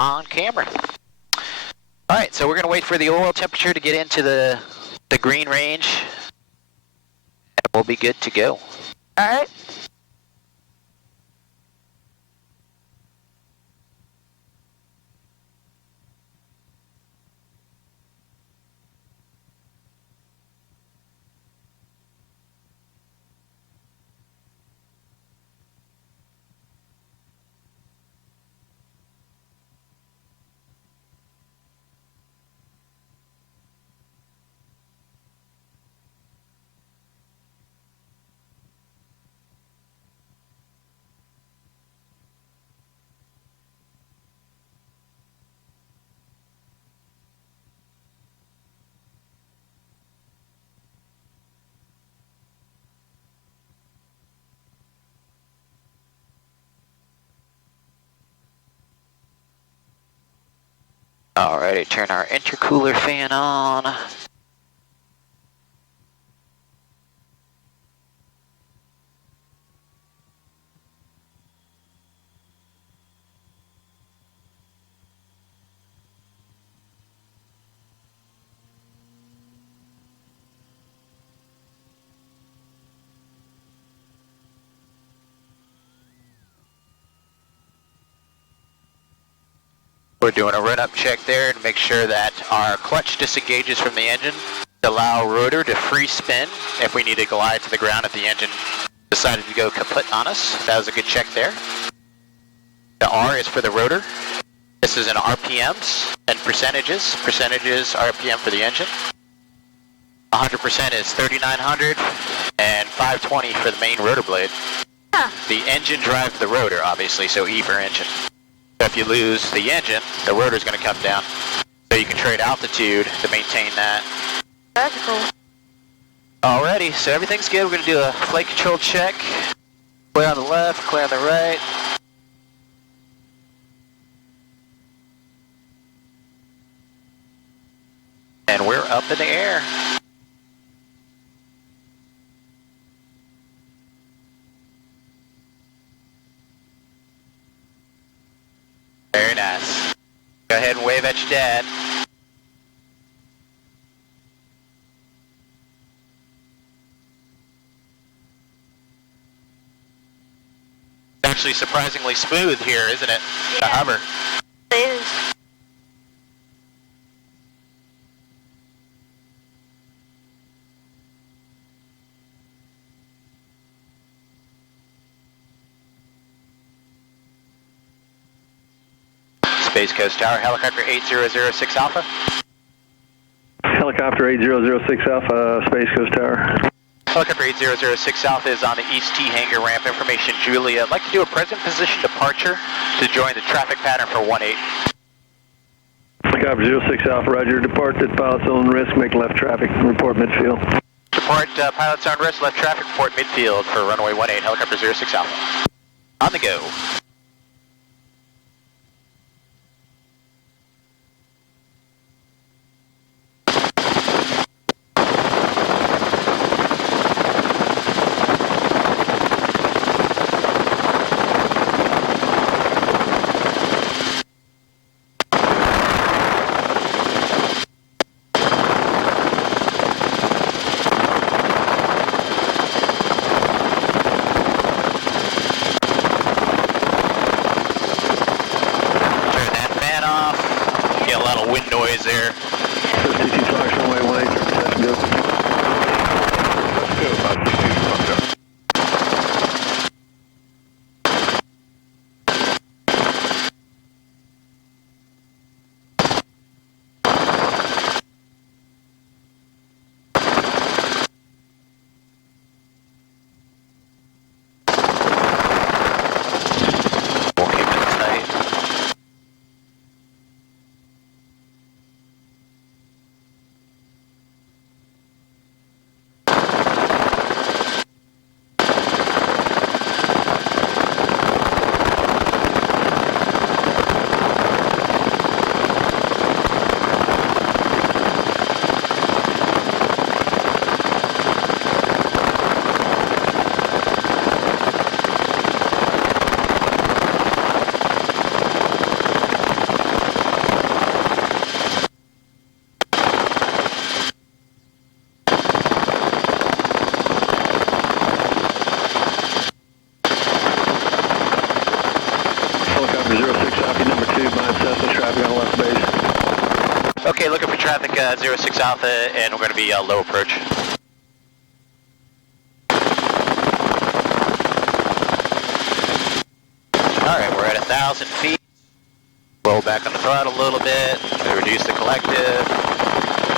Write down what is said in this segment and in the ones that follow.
on camera. Alright, so we're going to wait for the oil temperature to get into the green range. And we'll be good to go. Alright. Alrighty, turn our intercooler fan on. We're doing a run-up check there to make sure that our clutch disengages from the engine to allow rotor to free spin if we need to glide to the ground if the engine decided to go kaput on us. That was a good check there. The R is for the rotor. This is in RPMs and percentages. Percentages RPM for the engine. 100% is 3,900 and 520 for the main rotor blade. The engine drives the rotor, obviously, so E for engine. So if you lose the engine, the rotor's going to come down. So you can trade altitude to maintain that. That's cool. Alrighty, so everything's good. We're going to do a flight control check. Clear on the left, clear on the right. And we're up in the air. Very nice. Go ahead and wave at your dad. Actually surprisingly smooth here, isn't it? Yeah. The hover. It is. Space Coast Tower, helicopter 8006 Alpha. Helicopter 8006 Alpha, Space Coast Tower. Helicopter 8006 Alpha is on the East T hangar ramp. Information, Julia. I'd like to do a present position departure to join the traffic pattern for 18. Helicopter 06 Alpha, roger. Depart at pilot's own risk, make left traffic, report midfield. Depart pilot's own risk, left traffic, report midfield for runway 18, helicopter 06 Alpha. On the go. There. 52 Fox, runway 18, touch and go. We'll keep it tight. looking for traffic 06 Alpha, and we're going to be low approach. Alright, we're at 1,000 feet. Roll back on the throttle a little bit, reduce the collective.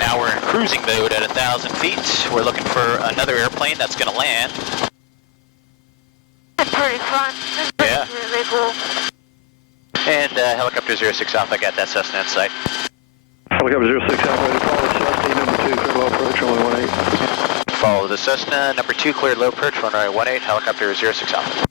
Now we're in cruising mode at 1,000 feet. We're looking for another airplane that's going to land. It's pretty fun. Yeah. Really cool. And helicopter 06 Alpha, got that Cessna in sight. Helicopter 06 Alpha, follow Cessna, number 2, clear low approach, runway 18. Follow the Cessna, number 2, cleared low approach, runway 18, helicopter 06 Alpha.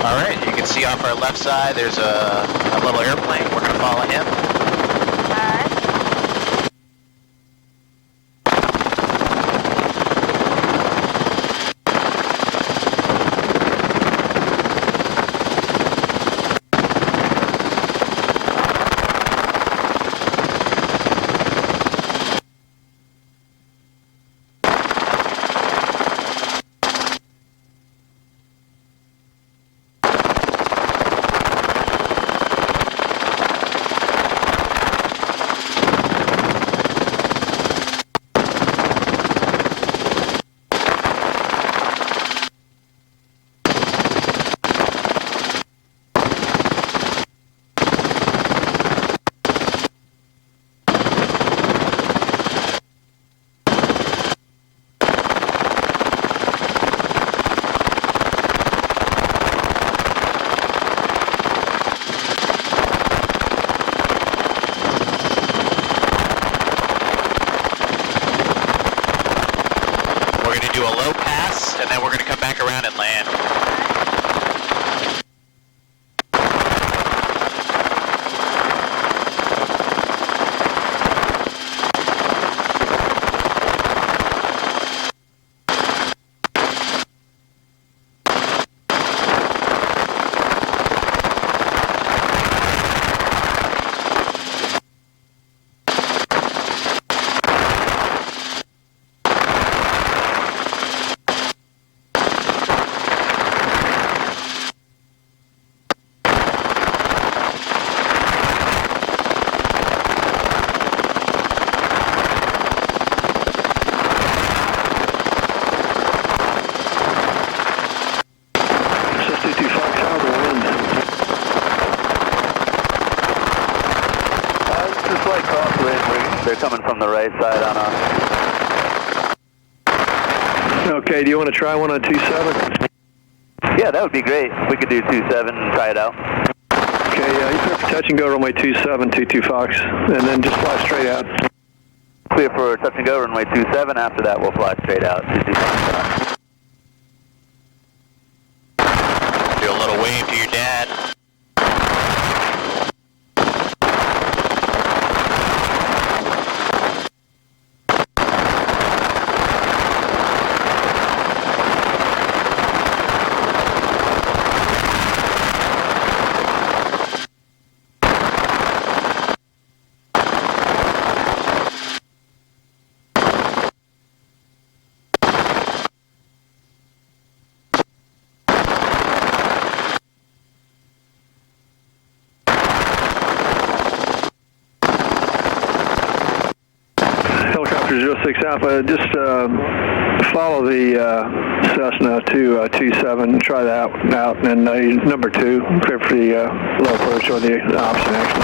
Alright, you can see off our left side, there's a little airplane. We're going to follow him. Alright. Do a low pass, and then we're going to come back around and land. They're coming from the right side on us. Okay, do you want to try one on 27? Yeah, that would be great. If we could do 27 and try it out. Okay, you clear for touch and go runway 27, 22 Fox, and then just fly straight out. Clear for touch and go runway 27. After that, we'll fly straight out. 22 Fox. Do a little wave to your dad. Helicopter 06 Alpha, just follow the Cessna to 27, try that out, and then number 2, clear for the low approach or the opposite action.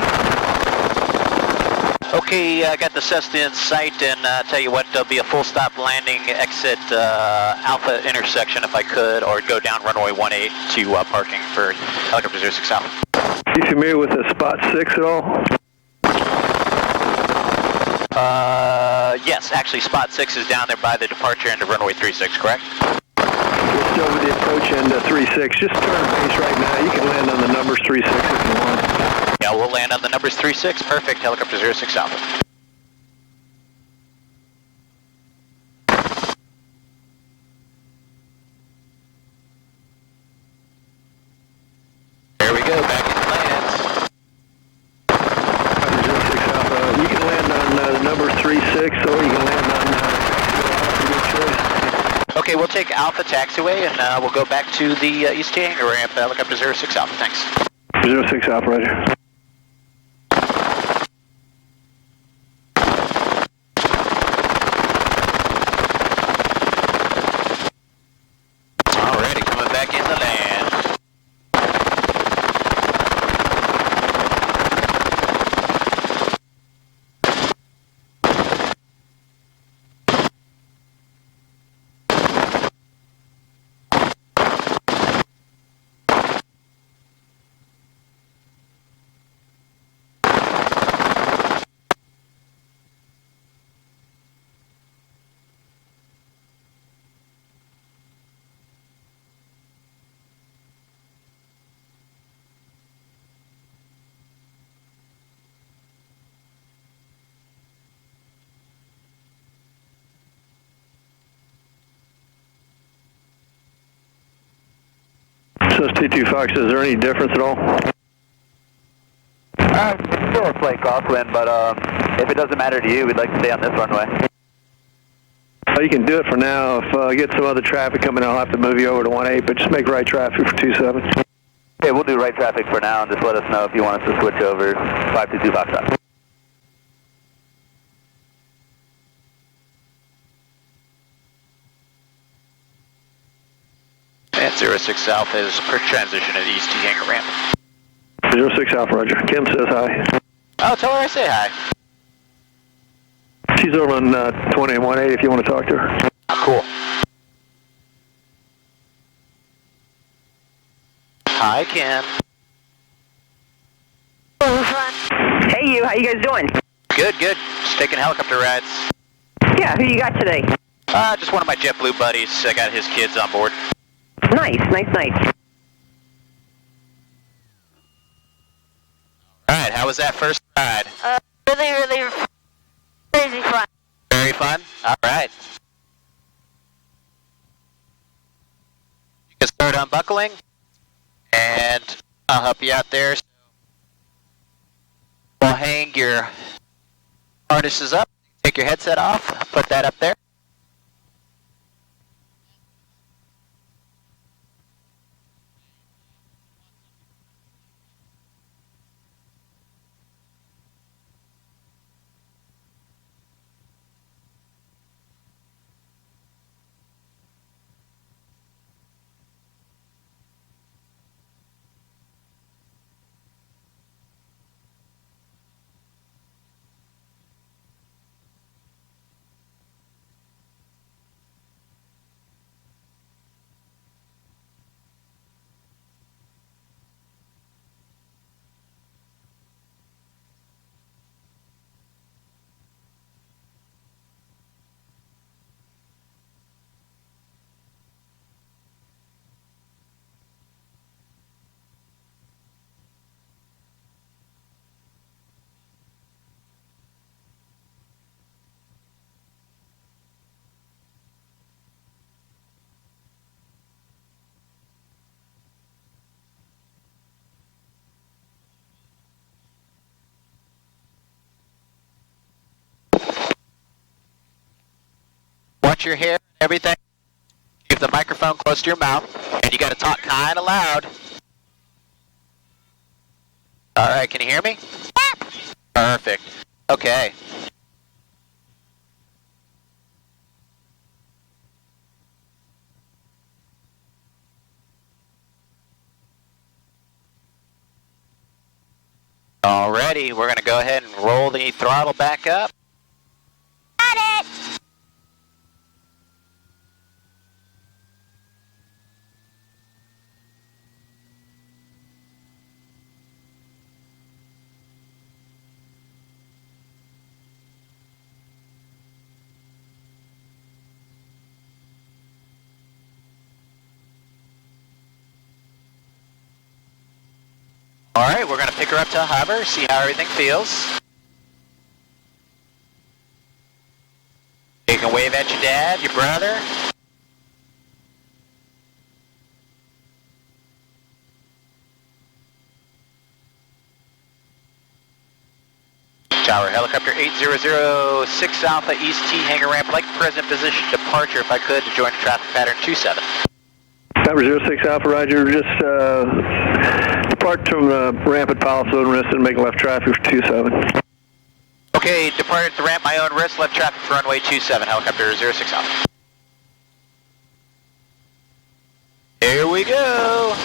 Okay, I got the Cessna in sight, and tell you what, there'll be a full stop landing exit Alpha intersection if I could, or go down runway 18 to parking for helicopter 06 Alpha. You familiar with the spot 6 at all? Yes, actually spot 6 is down there by the departure end of runway 36, correct? Just over the approach end of 36. Just turn base right now. You can land on the numbers 36 if you want. Yeah, we'll land on the numbers 36. Perfect, helicopter 06 Alpha. There we go, back in lands. 06 Alpha, Alpha taxiway, and we'll go back to the East hangar ramp, helicopter 06 Alpha, thanks. 06 Alpha, roger. Alrighty, coming back in the land. So T2 Fox, is there any difference at all? Still a slight crosswind, but if it doesn't matter to you, we'd like to stay on this runway. You can do it for now. If I get some other traffic coming, I'll have to move you over to 18, but just make right traffic for 27. Okay, we'll do right traffic for now, and just let us know if you want us to switch over 522 Foxtrot. And 06 Alpha is per transition at East hangar ramp. 06 Alpha, roger. Kim says hi. Oh, tell her I say hi. She's over on 20 and 18 if you want to talk to her. Cool. Hi, Kim. Hey you, how you guys doing? Good, good. Just taking helicopter rides. Yeah, who you got today? Just one of my JetBlue buddies. I got his kids on board. Nice, nice, nice. Alright, how was that first ride? Really crazy fun. Very fun? Alright. You can start unbuckling, and I'll help you out there. We'll hang your harnesses up, take your headset off, put that up there. Watch your hair and everything. Keep the microphone close to your mouth, and you got to talk kind of loud. All right, can you hear me? Yep. Perfect. Okay. Alrighty, we're going to go ahead and roll the throttle back up. Got it. Alright, we're going to pick her up to a hover, see how everything feels. You can wave at your dad, your brother. Tower, helicopter 8006 Alpha, East T, hangar ramp, like present position, departure if I could to join traffic pattern 27. Tower 06 Alpha, roger, just depart from the ramp at Palo Alto and rest and make left traffic for 27. Okay, depart at the ramp, my own risk, left traffic for runway 27, helicopter 06 Alpha. Here we go.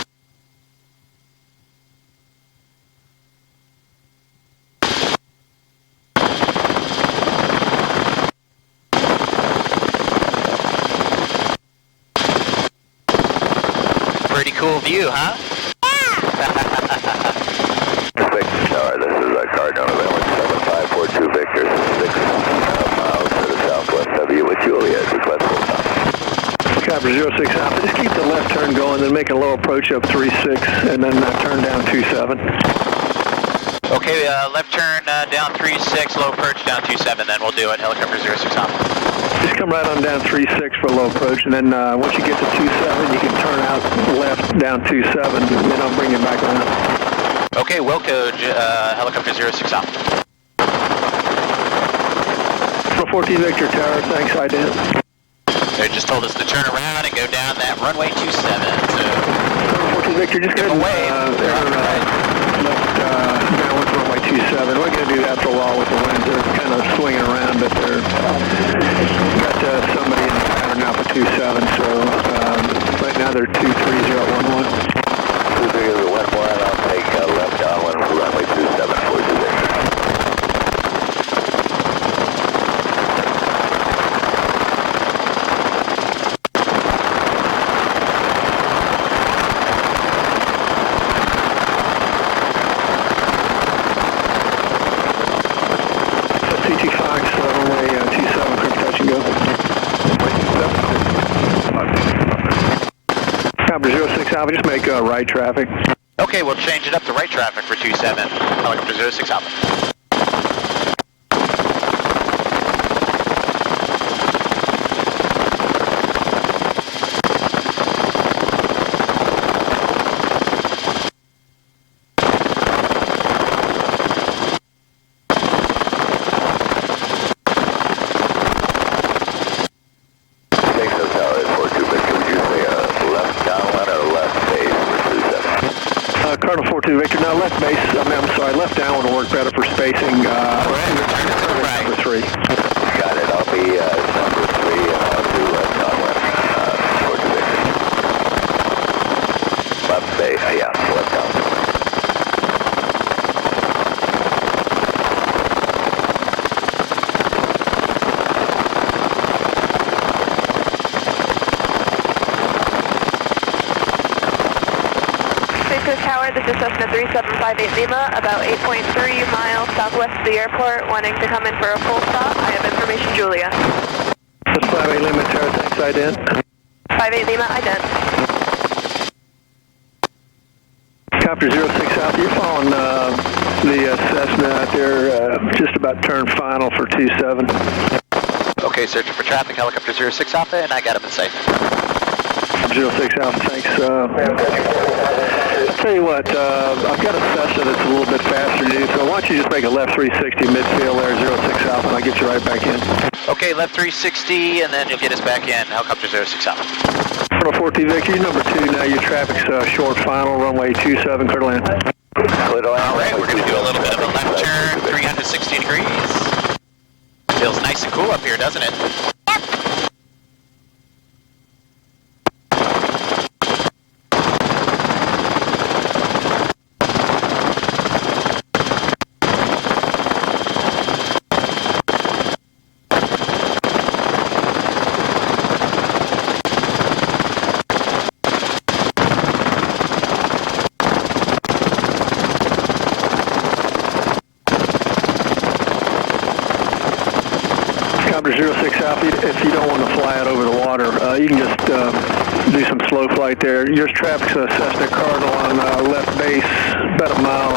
Pretty cool view, huh? Victor Tower, this is Cardinal November 7542 Victor, 6 miles to the southwest of you with Juliet, request full stop. Copper 06 Alpha, just keep the left turn going, then make a low approach up 36, and then turn down 27. Okay, left turn down 36, low approach down 27, then we'll do it, helicopter 06 Alpha. Just come right on down 36 for a low approach, and then once you get to 27, you can turn out left down 27, and then I'll bring you back around. Okay, Wilco, helicopter 06 Alpha. 14 Victor Tower, thanks, ident. They just told us to turn around and go down that runway 27, so... 14 Victor, just give go away. left down with runway 27. We're going to do that for a while with the winds. They're kind of swinging around, but they're got somebody in the pattern now for 27, so right now they're 23011. 23011, I'll take left downwind for runway 27 for you, Victor. Alpha, just make right traffic. Okay, we'll change it up to right traffic for 27, helicopter 06 Alpha. Cardinal 42 Victor, now left base, left down will work better for spacing. Right. Number 3. Got it, I'll be number 3 and I'll do downwind, 42 Victor. Left base, yeah, left down. Tower, this is Cessna 3758 Lima, about 8.3 miles southwest of the airport, wanting to come in for a full stop. I have information, Julia. That's 58 Lima, Tower, thanks, ident. 58 Lima, ident. Copter 06 Alpha, you're following the Cessna out there, just about turn final for 27. Okay, searching for traffic, helicopter 06 Alpha, and I got him in sight. 06 Alpha, thanks. I'll tell you what, I've got a Cessna that's a little bit faster to do, so why don't you just make a left 360 midfield there, 06 Alpha, and I'll get you right back in. Okay, left 360, and then you'll get us back in, helicopter 06 Alpha. Colonel 14 Victor, you're number 2 now, your traffic's short final, runway 27, clear to land. Alright, we're going to do a little bit of a left turn, 360 degrees. Feels nice and cool up here, doesn't it? Copter 06 Alpha, if you don't want to fly out over the water, you can just do some slow flight there. Your traffic's Cessna Cardinal on left base, about a mile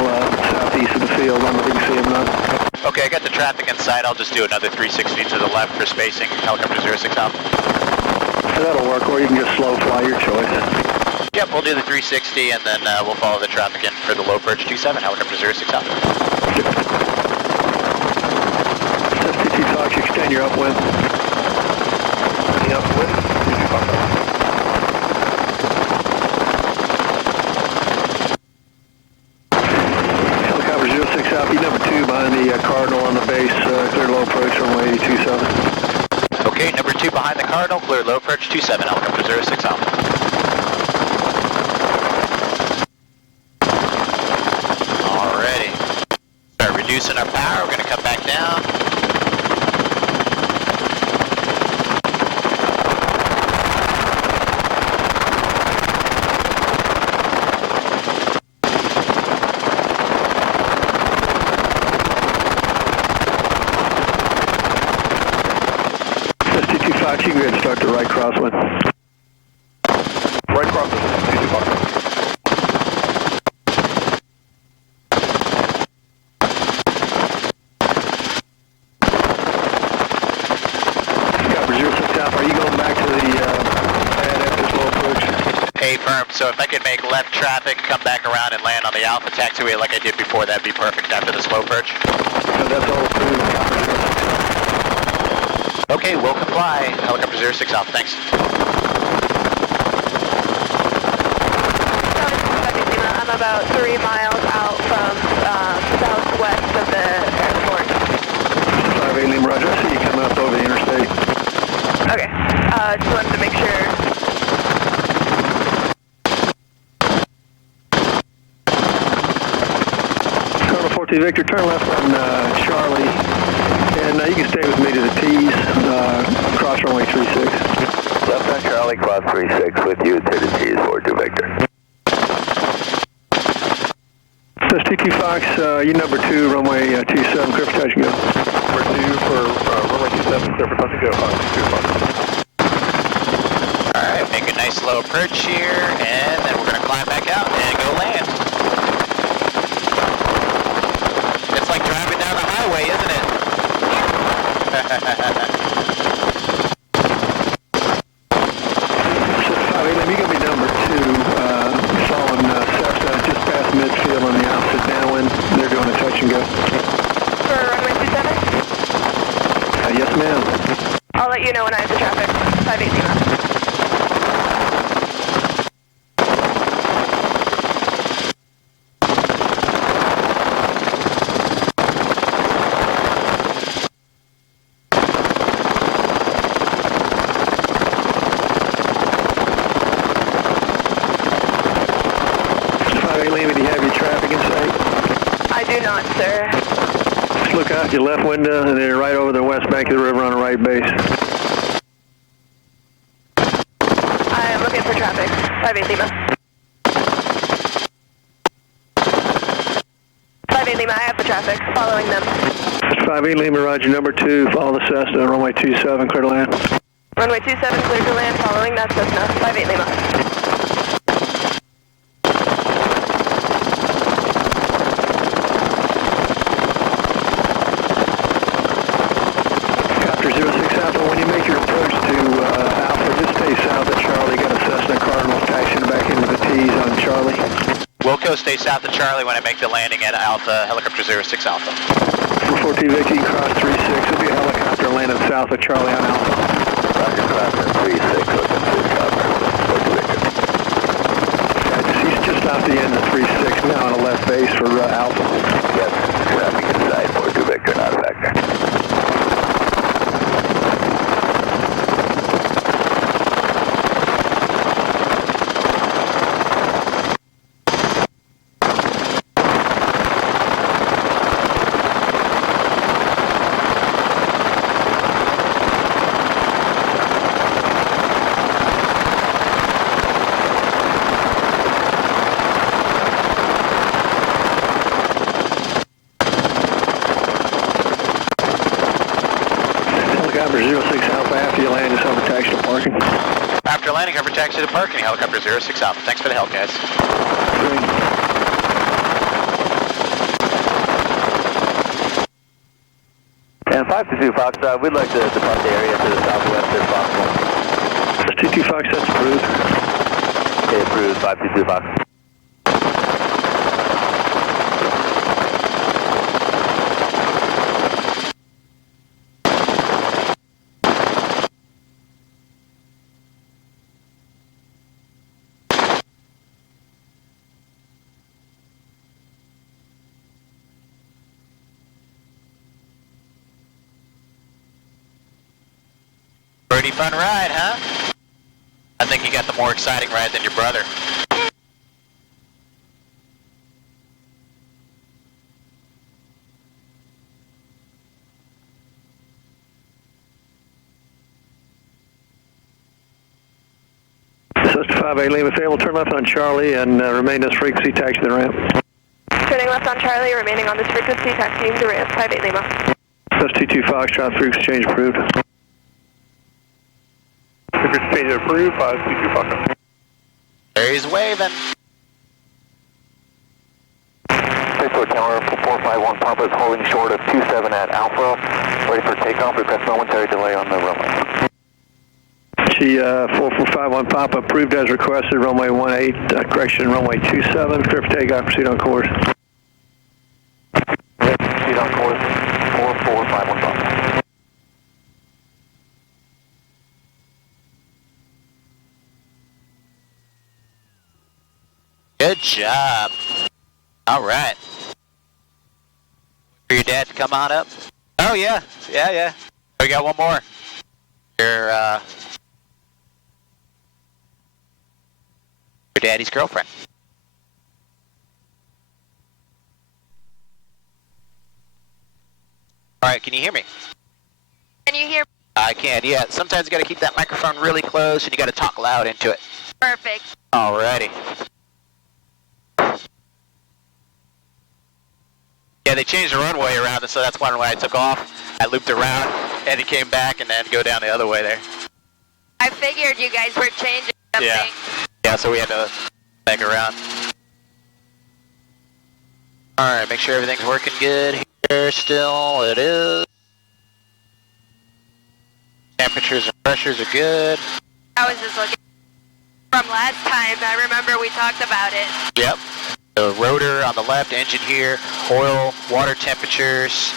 southeast of the field. I don't know if you can see him now. Okay, I got the traffic inside. I'll just do another 360 to the left for spacing, helicopter 06 Alpha. That'll work, or you can just slow fly, your choice. Yep, we'll do the 360, and then we'll follow the traffic in for the low approach 27, helicopter 06 Alpha. you extend your upwind. Any upwind? Helicopter 06 Alpha, number 2 behind the Cardinal on the base, clear low approach runway 27. Okay, number 2 behind the Cardinal, clear low approach 27, helicopter 06 Alpha. Alrighty. Start reducing our power, we're going to come back down. ST-25, you can go ahead and start the right crosswind. Right crosswind, ST-25. Helicopter 06 Alpha, are you going back to the pad after this low approach? Hey, firm, so if I could make left traffic, come back around and land on the Alpha taxiway like I did before, that'd be perfect after the slow approach. No, that's all approved. Okay, we'll comply. Helicopter 06 Alpha, thanks. I'm about 3 miles out from southwest of the airport. 58 Lima, Roger. I see you coming up over the interstate. Okay. Just wanted to make sure. Cardinal 14 Victor, turn left on Charlie, and you can stay with me to the T's, cross runway 36. Left on Charlie, cross 36 with you to the T's, 42 Victor. Says T2 Fox, you number 2, runway 27, clear for touch and go. Number 2 for runway 27, clear for touch and go, Fox 2 Fox. Alright, make a nice low approach here, and then we're going to climb back out and go land. It's like driving down the highway, isn't it? You're going to be number 2, following Cessna just past midfield on the opposite downwind. They're doing a touch and go. For runway 27? Yes, ma'am. I'll let you know when I have the traffic. 58 Lima. Do you have your traffic in sight? I do not, sir. Just look out your left window and then right over the west bank of the river on the right base. I am looking for traffic. 58 Lima. 58 Lima, I have the traffic. Following them. 58 Lima, Roger, number 2, follow the Cessna, runway 27, clear to land. Runway 27, clear to land. Following that Cessna. 58 Lima. Copter 06 Alpha, when you make your approach to Alpha, just stay south of Charlie. Got a Cessna Cardinal taxiing back into the T's on Charlie. Wilco, stay south of Charlie when I make the landing at Alpha, helicopter 06 Alpha. 14 Victor, you can cross 36. It'll be a helicopter landing south of Charlie on Alpha. Roger, crossing 36, looking to copper, 42 Victor. He's just off the end of 36 now on a left base for Alpha. Yes, traffic inside, 42 Victor, not a factor. Helicopter 06 Alpha, after you land, just over taxi to parking. After landing, cover taxi to parking, helicopter 06 Alpha. Thanks for the help, guys. Great. And 522 Fox, we'd like to depart the area to the southwest if possible. ST2 Fox, that's approved. Okay, approved, 522 Fox. Pretty fun ride, huh? I think you got the more exciting ride than your brother. Cessna 5A Lima Fayetteville, turn left on Charlie and remain this frequency, taxi the ramp. Turning left on Charlie, remaining on this frequency, taxiing to ramp 58 Lima. Cessna 22 Foxtrot, frequency change approved. Frequency change approved, 522 Foxtrot. There he's waving. Spaceport Tower 451 Papa is holding short of 27 at Alpha. Ready for takeoff. Request momentary delay on the runway. She 4451 Papa approved as requested, runway 18, correction, runway 27, clear for takeoff, proceed on course. Proceed on course 4451 Papa. Good job. All right. For your dad to come on up? Oh, yeah. Yeah. We got one more. Your daddy's girlfriend. All right, can you hear me? Can you hear? I can, yeah. Sometimes you got to keep that microphone really close and you got to talk loud into it. Perfect. Alrighty. Yeah, they changed the runway around, and so that's why when I took off, I looped around and it came back and then go down the other way there. I figured you guys were changing something. Yeah, so we had to back around. Alright, make sure everything's working good here still. It is. Temperatures and pressures are good. How is this looking? From last time, I remember we talked about it. Yep. The rotor on the left, engine here, oil, water temperatures,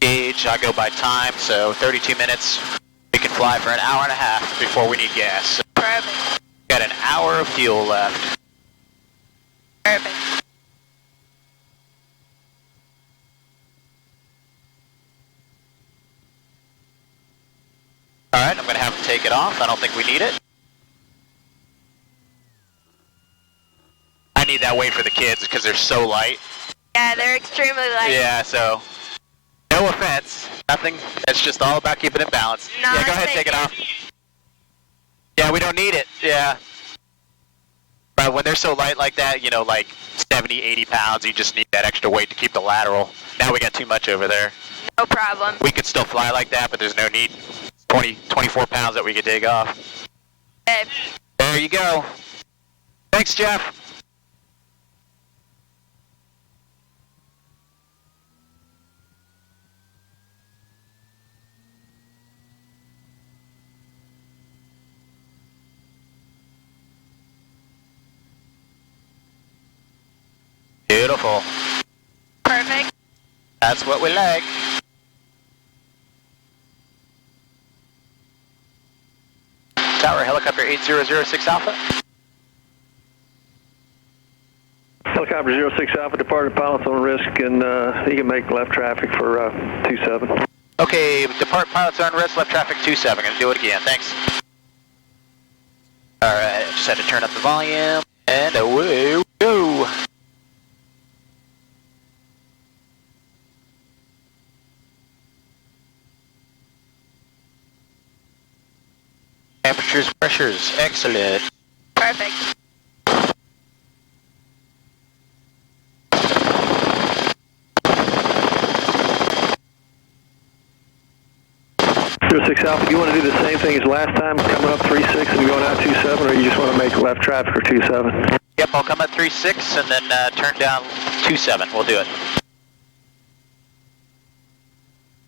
gauge, I go by time, so 32 minutes. We can fly for an hour and a half before we need gas. So Perfect. got an hour of fuel left. Perfect. Alright, I'm going to have to take it off. I don't think we need it. I need that weight for the kids because they're so light. Yeah, they're extremely light. Yeah, so no offense. Nothing. It's just all about keeping it balanced. No, yeah, go ahead, take it off. Yeah, we don't need it. Yeah. But when they're so light like that, you know, like 70, 80 pounds, you just need that extra weight to keep the lateral. Now we got too much over there. No problem. We could still fly like that, but there's no need. 24 pounds that we could take off. Okay. There you go. Thanks, Jeff. Beautiful. Perfect. That's what we like. Tower, helicopter 8006 Alpha. Helicopter 06 Alpha, departed pilots on risk, and you can make left traffic for 27. Okay, depart pilots on risk, left traffic 27. Gonna do it again, thanks. Alright, just had to turn up the volume, and away we go. Temperatures, pressures, excellent. Perfect. Zero 06 Alpha, do you want to do the same thing as last time, coming up 36 and going out 27, or you just want to make left traffic for 27? Yep, I'll come at 36 and then turn down 27. We'll do it.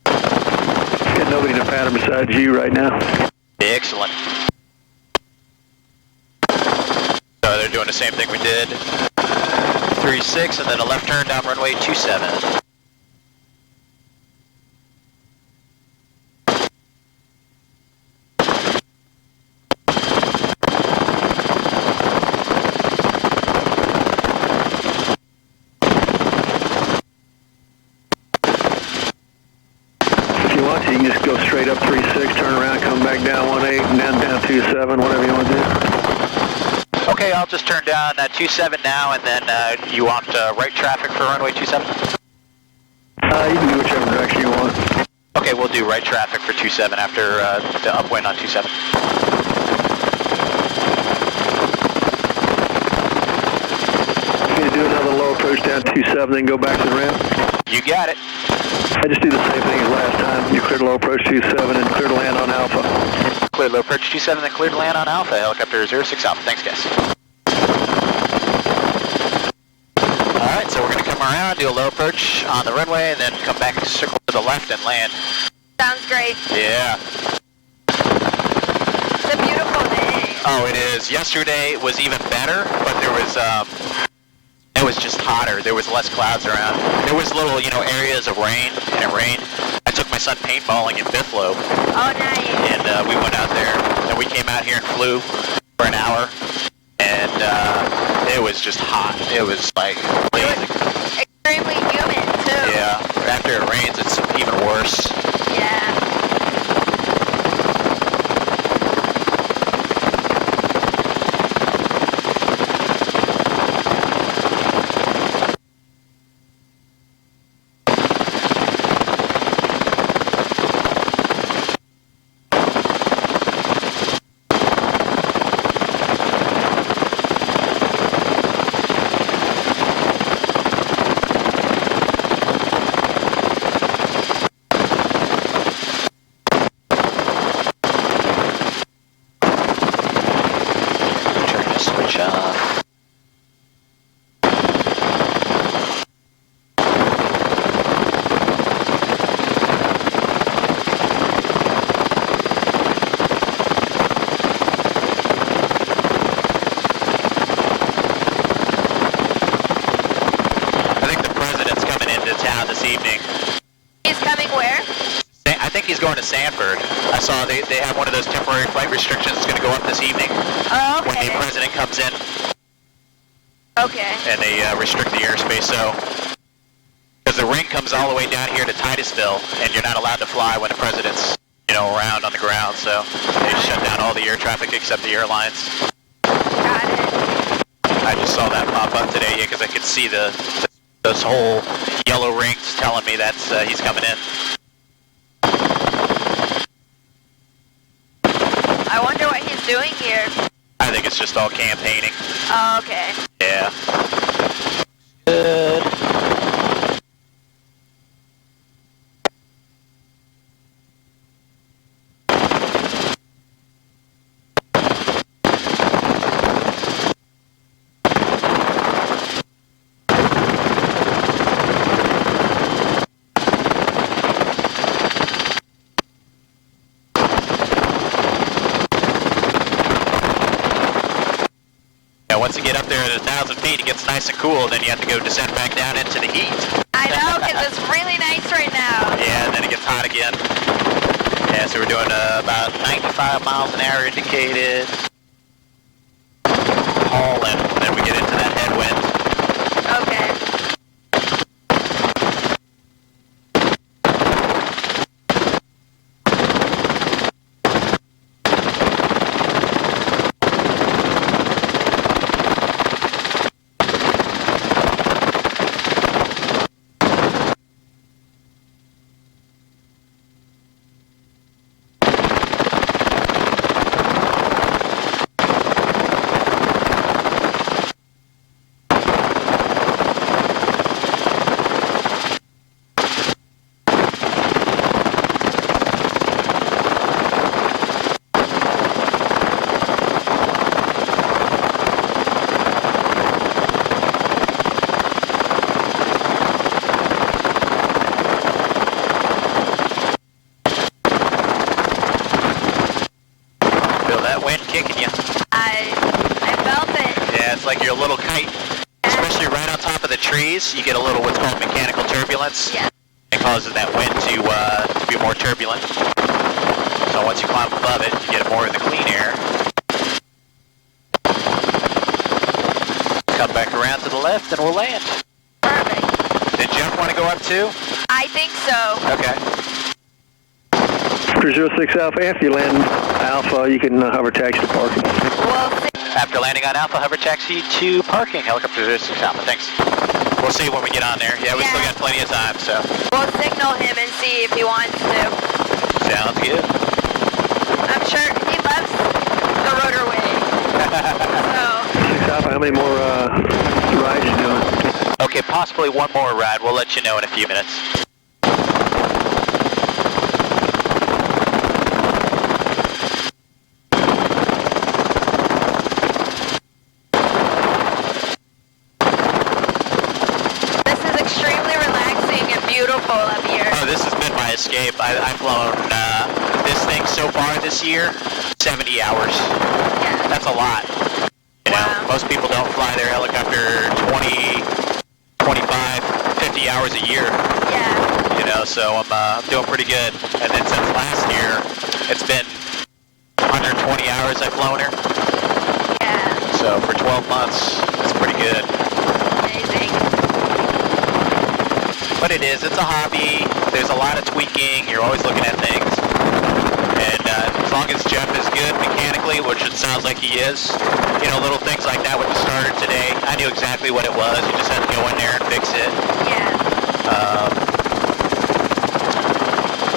Got nobody in the pattern besides you right now. Excellent. So they're doing the same thing we did. 36 and then a left turn down runway 27. If you want to, you can just go straight up 36, back down 18 and then down 27, whatever you want to do. Okay, I'll just turn down 27 now, and then you want right traffic for runway 27? You can do whichever direction you want. Okay, we'll do right traffic for 27 after the upwind on 27. You do another low approach down 27, then go back to the ramp. You got it. I just do the same thing as last time. You clear to low approach 27 and clear to land on Alpha. Clear low approach 27, then clear to land on Alpha. Helicopter 06 Alpha. Thanks, guys. Alright, so we're going to come around, do a low approach on the runway, and then come back, circle to the left and land. Sounds great. Yeah. It's a beautiful day. Oh, it is. Yesterday was even better, but there was, it was just hotter. There was less clouds around. There was little, areas of rain, and it rained. I took my son paintballing in Bithlo. Oh, nice. And we went out there, and we came out here and flew for an hour, and it was just hot. It was like blazing. Extremely humid, too. Yeah, after it rains, it's even worse. Yeah. He's going to Sanford. I saw they have one of those temporary flight restrictions that's going to go up this evening. Oh, okay. When the president comes in. Okay. And they restrict the airspace, so... Because the ring comes all the way down here to Titusville, and you're not allowed to fly when the president's, around on the ground, so they shut down all the air traffic except the airlines. Got it. I just saw that pop up today, because I could see those whole yellow rings telling me that he's coming in. I wonder what he's doing here. I think it's just all campaigning. Oh, okay. Yeah. Good. Once you get up there at 1,000 feet, it gets nice and cool, then you have to go descend back down into the heat. I know, because it's really nice right now. Yeah, and then it gets hot again. Yeah, so we're doing about 95 miles an hour indicated. Hauling, then we get into that headwind. Okay. Kicking you. I felt it. Yeah, it's like you're a little kite, especially right on top of the trees. You get a little what's called mechanical turbulence. Yeah. It causes that wind to be more turbulent. So once you climb above it, you get more of the clean air. Come back around to the left, and we'll land. Perfect. Did Jeff want to go up too? I think so. Okay. Cruise 06 Alpha, after you land Alpha, you can hover taxi to parking. Well, After landing on Alpha, hover taxi to parking. Helicopter 06 Alpha, thanks. We'll see when we get on there. Yeah, we still got plenty of time, so. we'll signal him and see if he wants to. Sounds good. I'm sure he loves the Rotorway. So, 6 Alpha, how many more rides you doing? Okay, possibly one more ride. We'll let you know in a few minutes. this is extremely relaxing and beautiful up here. Oh, this has been my escape. I've flown this thing so far this year, 70 hours. Yeah. That's a lot. You know, Wow. most people don't fly their helicopter 20, 25, 50 hours a year. Yeah. You know, so I'm doing pretty good. And then since last year, it's been 120 hours I've flown her. Yeah. So for 12 months, that's pretty good. Amazing. But it is, it's a hobby. There's a lot of tweaking. You're always looking at things. And as long as Jeff is good mechanically, which it sounds like he is, you know, little things like that with the starter today, I knew exactly what it was. You just had to go in there and fix it. Yeah.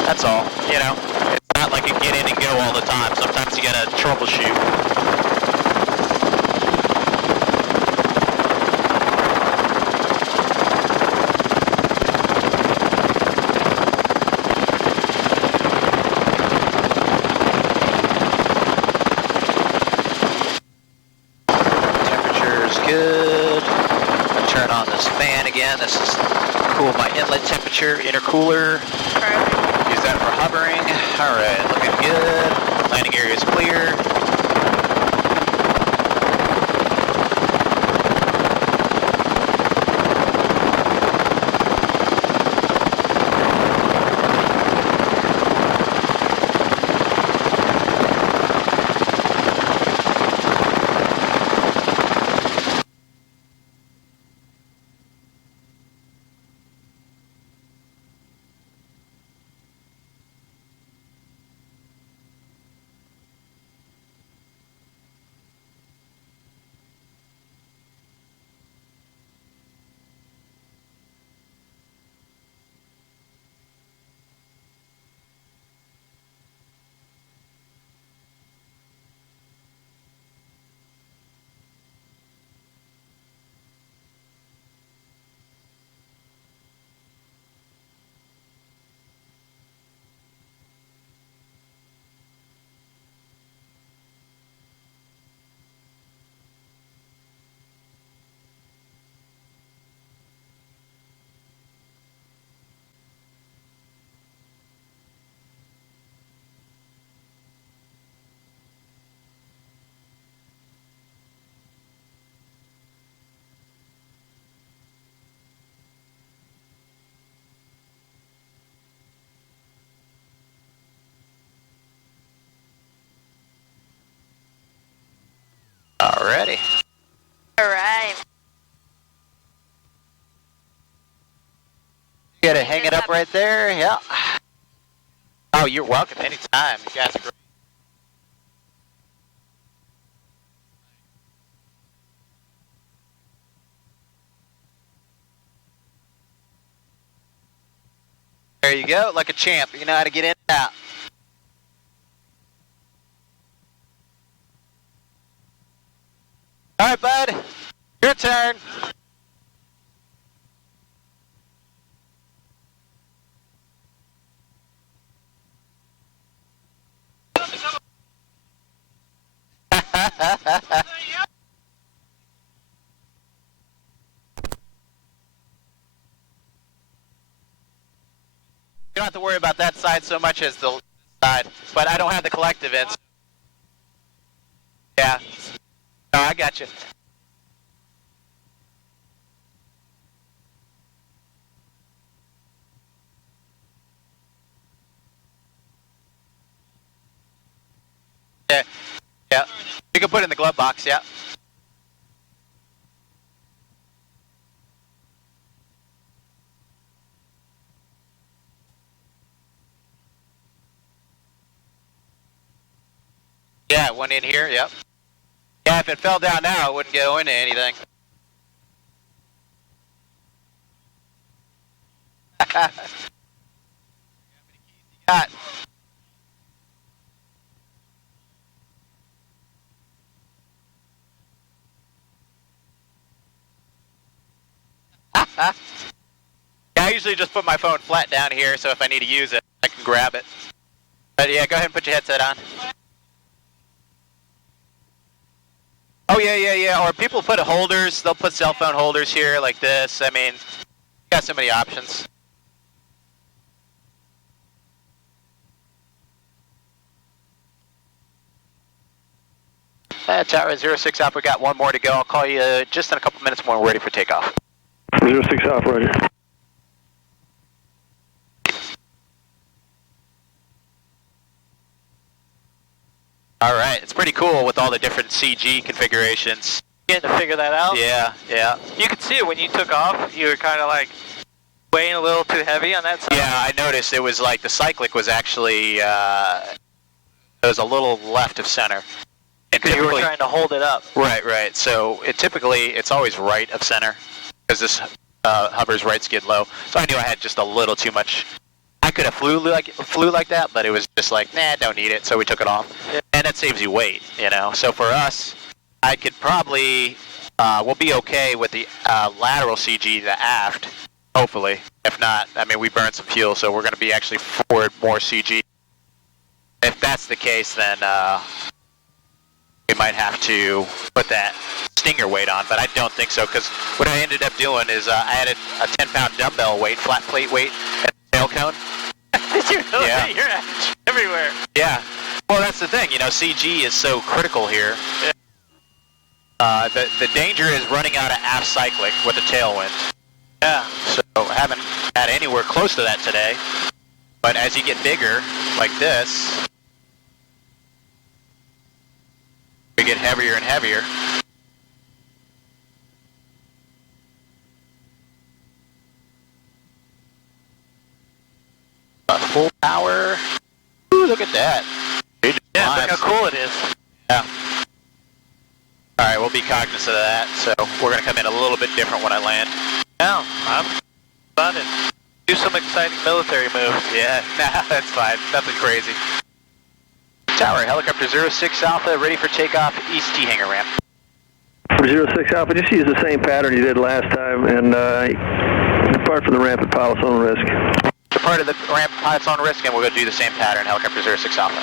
That's all, you know. It's not like a get in and go all the time. Sometimes you gotta troubleshoot. Temperature's good. Turn on this fan again. This is cool my inlet temperature, intercooler. Perfect. Use that for hovering. All right, looking good. Landing area is clear. Alrighty. All right. You gotta hang it up right there, yeah. Oh, you're welcome anytime. You guys are great. There you go, like a champ. You know how to get in and out. All right, bud. Your turn. You don't have to worry about that side so much as the side, but I don't have the collective in. Yeah. No, I got you. Yeah. Yeah. You can put it in the glove box, yeah. Yeah, it went in here, yep. Yeah, if it fell down now, it wouldn't go into anything. Got. I usually just put my phone flat down here, so if I need to use it, I can grab it. But yeah, go ahead and put your headset on. Oh yeah. Or people put holders, they'll put cell phone holders here like this. I mean, got so many options. Tower 06 Alpha, we got one more to go. I'll call you just in a couple minutes when we're ready for takeoff. 06 Alpha, roger. All right, it's pretty cool with all the different CG configurations. Getting to figure that out? Yeah. You could see it when you took off. You were kind of like weighing a little too heavy on that side. Yeah, I noticed it was like the cyclic was actually, it was a little left of center. Because you were trying to hold it up. Right. So it's always right of center because this hover's right skid low. So I knew I had just a little too much. I could have flew like that, but it was just like, nah, don't need it. So we took it off, and it saves you weight, you know. So for us, I could probably, we'll be okay with the lateral CG to aft, hopefully. If not, I mean, we burned some fuel, so we're going to be actually forward more CG. If that's the case, then we might have to put that Stinger weight on, but I don't think so, because what I ended up doing is I added a 10-pound dumbbell weight, flat plate weight, and tail cone. Did you really? Yeah. You're everywhere. Yeah. Well, that's the thing, you know, CG is so critical here. Yeah. The danger is running out of aft cyclic with a tailwind. Yeah. So I haven't had anywhere close to that today, but as you get bigger, like this, we get heavier and heavier. Full power. Ooh, look at that. Yeah, look how cool it is. Yeah. Alright, we'll be cognizant of that, so we're going to come in a little bit different when I land. Yeah, I'm fun and do some exciting military moves. Yeah, nah, that's fine. Nothing crazy. Tower, helicopter 06 Alpha, ready for takeoff, east T-hanger ramp. 06 Alpha, just use the same pattern you did last time and depart from the ramp at pilots on risk. Depart of the ramp, pilots on risk, and we'll go do the same pattern, helicopter 06 Alpha.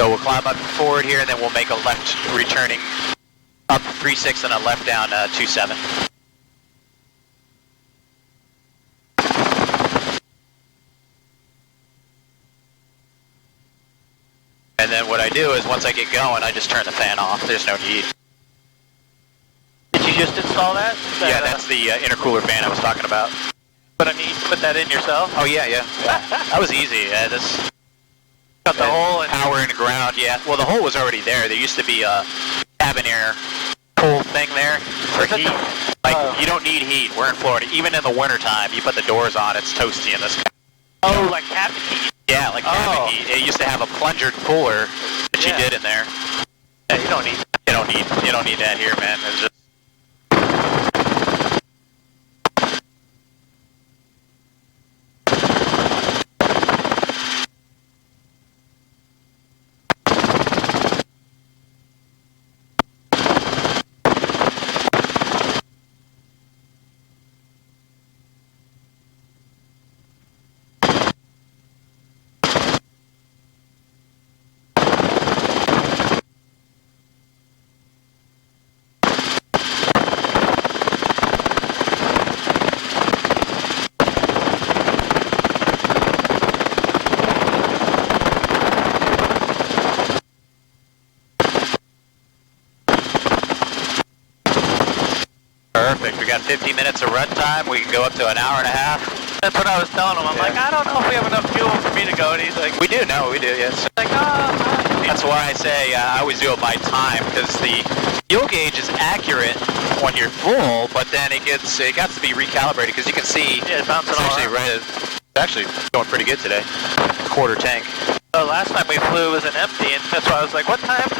So we'll climb up forward here, and then we'll make a left returning up 3-6 and a left down 2-7. And then what I do is once I get going, I just turn the fan off. There's no need. Did you just install that? Yeah, that's the intercooler fan I was talking about. But I mean, put that in yourself? Oh yeah. That was easy. This got the hole and power and ground. Yeah. Well, the hole was already there. There used to be a cabin air pull thing there for heat. Like you don't need heat. We're in Florida. Even in the wintertime, you put the doors on. It's toasty in this. Oh, like cabin heat. Yeah, like cabin heat. It used to have a plungered cooler that you did in there. Yeah, you don't need that here, man. It's just perfect. We got 50 minutes of run time. We can go up to an hour and a half. That's what I was telling him. I'm like, I don't know if we have enough fuel for me to go. And he's like, We do, yes. like, That's why I say I always do it by time, because the fuel gauge is accurate when you're full, but then it got to be recalibrated, because you can see yeah, it's bouncing it's all actually around. it's actually going pretty good today. Quarter tank. Oh, last time we flew was an empty, and that's why I was like, what time?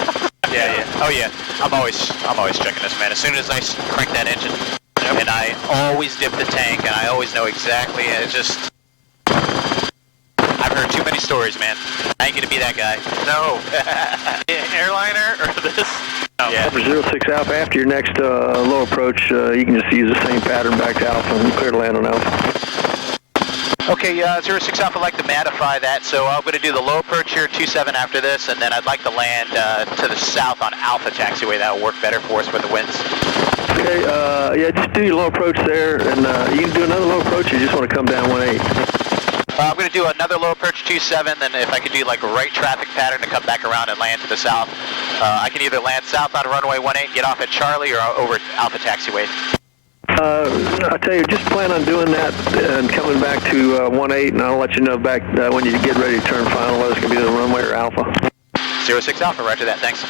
Yeah. Oh yeah. I'm always checking this, man. As soon as I crank that engine, and I always dip the tank, and I always know exactly. And it's just, I've heard too many stories, man. I ain't gonna be that guy. No. Airliner or this? No. Yeah. Upper 06 Alpha, after your next low approach, you can just use the same pattern back to Alpha and clear to land on Alpha. Okay, 06 Alpha, I'd like to modify that, so I'm going to do the low approach here, 27 after this, and then I'd like to land to the south on Alpha taxiway. That will work better for us with the winds. Okay, yeah, just do your low approach there, and you can do another low approach, you just want to come down 18. I'm going to do another low approach 27, then if I could do like a right traffic pattern to come back around and land to the south. I can either land south on runway 18, get off at Charlie, or over at Alpha taxiway. I tell you, just plan on doing that and coming back to 18, and I'll let you know back when you get ready to turn final, whether it's going to be the runway or Alpha. 06 Alpha, roger that, thanks.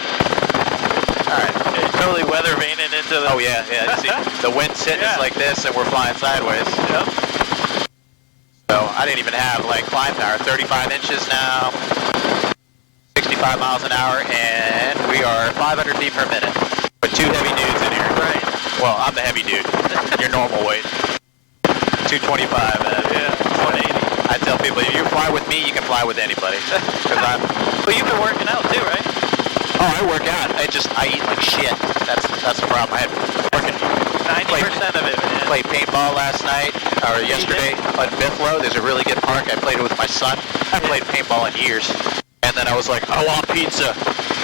Alright, okay, totally weather vaning into the... Oh yeah, see, the wind's hitting us like this, and we're flying sideways. Yep. So I didn't even have like climb power, 35 inches now, 65 miles an hour, and we are 500 feet per minute with two heavy dudes in here. Right. Well, I'm the heavy dude. Your normal weight. 225, Yeah, 180. I tell people, if you fly with me, you can fly with anybody. Cause Well, you've been working out too, right? I work out. I eat like shit. That's the problem. I had working. 90% of it, man. Played paintball last night, or yesterday, on Biflo. There's a really good park. I played it with my son. I played paintball in years. And then I was like, I want pizza.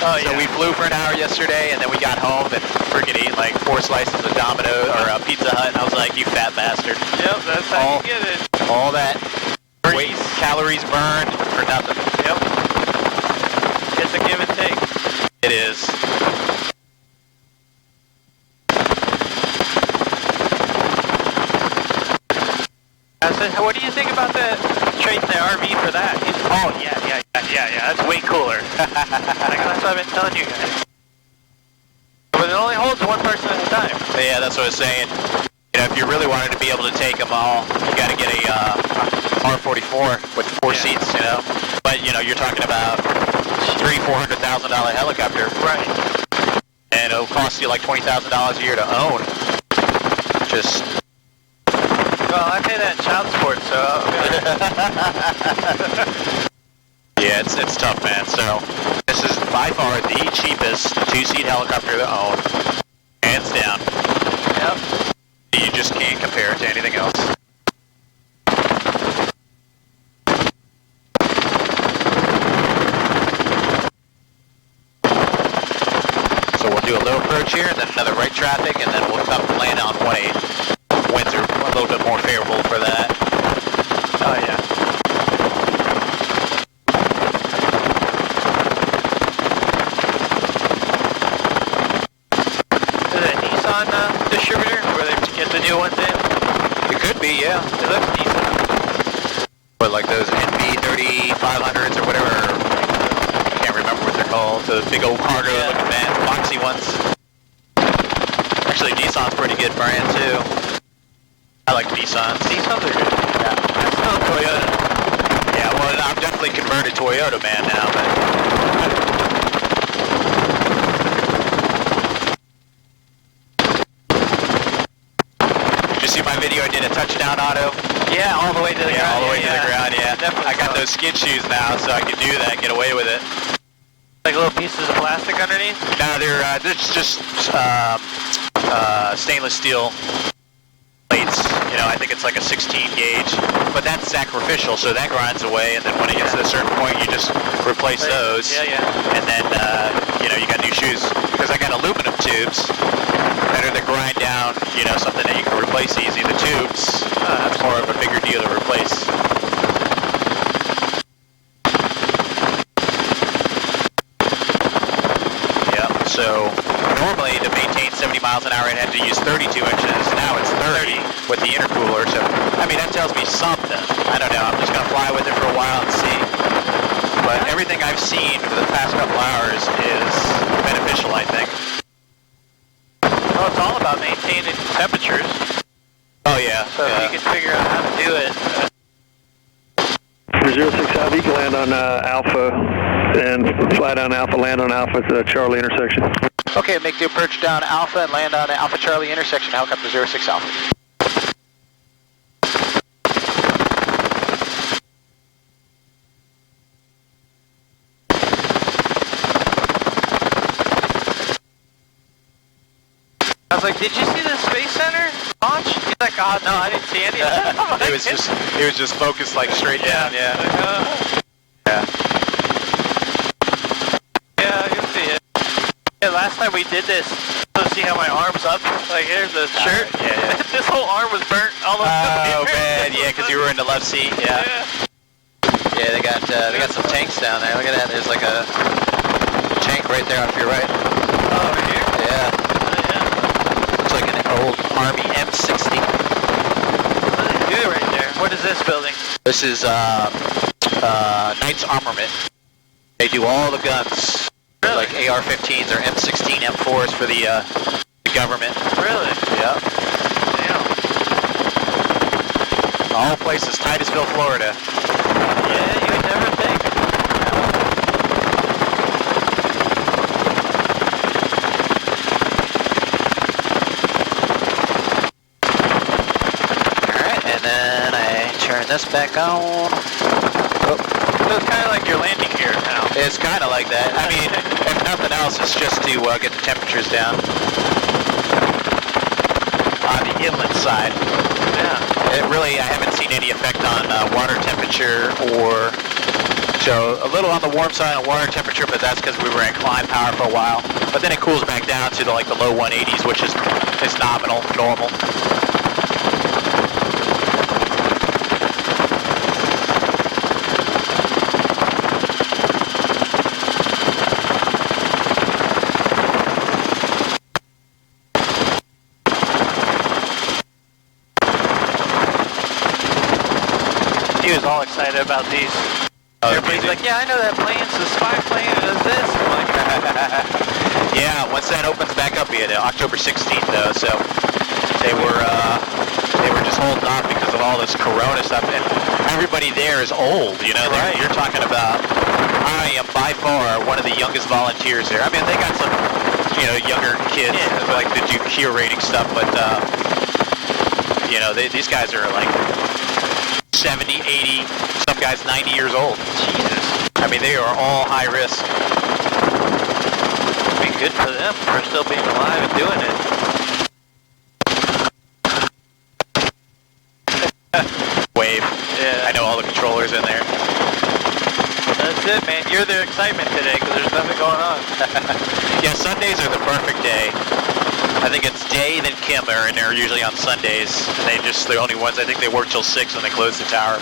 Oh, So we flew for an hour yesterday, and then we got home and freaking ate like 4 slices of Domino's or Pizza Hut, and I was like, you fat bastard. Yep, that's how you get it. All that waste, calories burned for nothing. Yep. It's a give and take. It is. I said, what do you think about the trading the RV for that? He's, oh, yeah, that's way cooler. Like, that's what I've been telling you guys. But it only holds one person at a time. Yeah, that's what I was saying. You know, if you really wanted to be able to take them all, you got to get a R44 with 4 seats, you know. But, you know, you're talking about $400,000 helicopter. Right. And it'll cost you like $20,000 a year to own. Just... Well, I pay that in child support, so I'll be all right. Yeah, it's tough, man. So this is by far the cheapest 2-seat helicopter to own, hands down. Yep. You just can't compare it to anything else. So we'll do a low approach here, and then another right traffic, and then we'll come land on 18. Winds are a little bit more favorable for that. Oh, yeah. Is it a Nissan distributor where they get the new ones in? It could be, yeah. It looks decent. But like those NB3500s or whatever, I can't remember what they're called, the big old cargo looking van, boxy ones. Actually, Nissan's a pretty good brand too. I like Nissans. Nissans are good. Yeah. That's still Toyota. Yeah, well, I'm definitely converted Toyota man now, but... Did you see my video? I did a touchdown auto. Yeah, all the way to the ground. Yeah, all the way to the ground, yeah. Definitely. I got those skid shoes now, so I can do that, get away with it. Like little pieces of plastic underneath? No, they're just stainless steel plates. You know, I think it's like a 16 gauge, but that's sacrificial, so that grinds away, and then when it gets to a certain point, you just replace those. Yeah. And then, you know, you got new shoes. Because I got aluminum tubes, better to grind down, you know, something that you can replace easy. The tubes, that's more of a bigger deal to replace. Yeah, so normally to maintain 70 miles an hour, I'd have to use 32 inches. Now it's 30 with the intercooler. So, I mean, that tells me something. I don't know. I'm just going to fly with it for a while and see. But everything I've seen for the past couple hours is beneficial, I think. Well, it's all about maintaining temperatures. Oh, yeah. So if you can figure out how to do it. 06 Alpha, you can land on Alpha and fly down Alpha, land on Alpha at the Charlie intersection. Okay, make the approach down Alpha and land on Alpha Charlie intersection, helicopter 06 Alpha. I was like, did you see the Space Center launch? He's like, oh no, I didn't see any of that. It was just focused like straight down, yeah. Yeah. Yeah, you'll see it. Yeah, last time we did this, so see how my arm's up? Like here's the shirt. Yeah. This whole arm was burnt almost. Oh man, yeah, because you were in the left seat, yeah. Yeah, they got some tanks down there. Look at that. There's like a tank right there off your right. Oh, over here? Yeah. Looks like an old Army M60. What do they do right there? What is this building? This is Knight's Armament. They do all the guns. Really? Like AR-15s or M16 M4s for the government. Really? Yeah. Damn. All places Titusville, Florida. Yeah, you would never think. Alright, and then I turn this back on. Oh. So it's kind of like your landing gear now. It's kind of like that. I mean, if nothing else, it's just to get the temperatures down. On the inlet side. Yeah. It really, I haven't seen any effect on water temperature or, so a little on the warm side of water temperature, but that's because we were in climb power for a while. But then it cools back down to the low 180s, which is nominal, normal. He was all excited about these. Everybody's like, yeah, I know that plane. It's a spy plane. It does this. I'm like, Yeah, once that opens back up, October 16th though, so they were just holding off because of all this Corona stuff, and everybody there is old, you know. Right. You're talking about, I am by far one of the youngest volunteers there. I mean, they got some, younger kids that like to do curating stuff, but these guys are like 70, 80, some guys 90 years old. Jesus. I mean, they are all high risk. Be good for them for still being alive and doing it. Wave. Yeah. I know all the controllers in there. That's it, man. You're the excitement today because there's nothing going on. Yeah, Sundays are the perfect day. I think it's Day, then Kim are in there usually on Sundays. And they're the only ones. I think they work till 6 when they close the tower.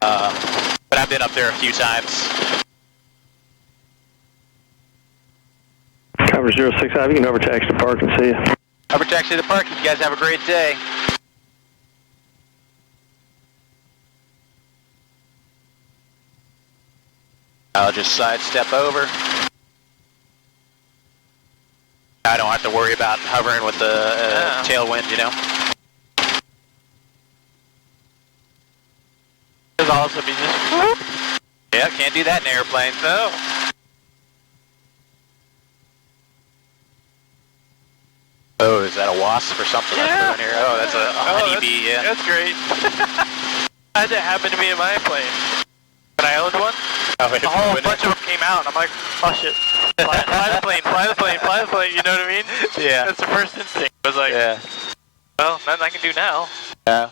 But I've been up there a few times. Cover 06 Alpha, you can overtaxi the park and see you. Overtaxi the park. You guys have a great day. I'll just sidestep over. I don't have to worry about hovering with the tailwind, There's also be just... Yeah, can't do that in an airplane. No. Oh, is that a wasp or something that's doing here? Oh, that's a honeybee, yeah. That's great. How'd that happen to me in my plane? When I owned one, a whole bunch of them came out, and I'm like, oh shit. Fly the plane, fly the plane, fly the plane, you know what I mean? Yeah. That's the first instinct. I was like, well, nothing I can do now. Yeah.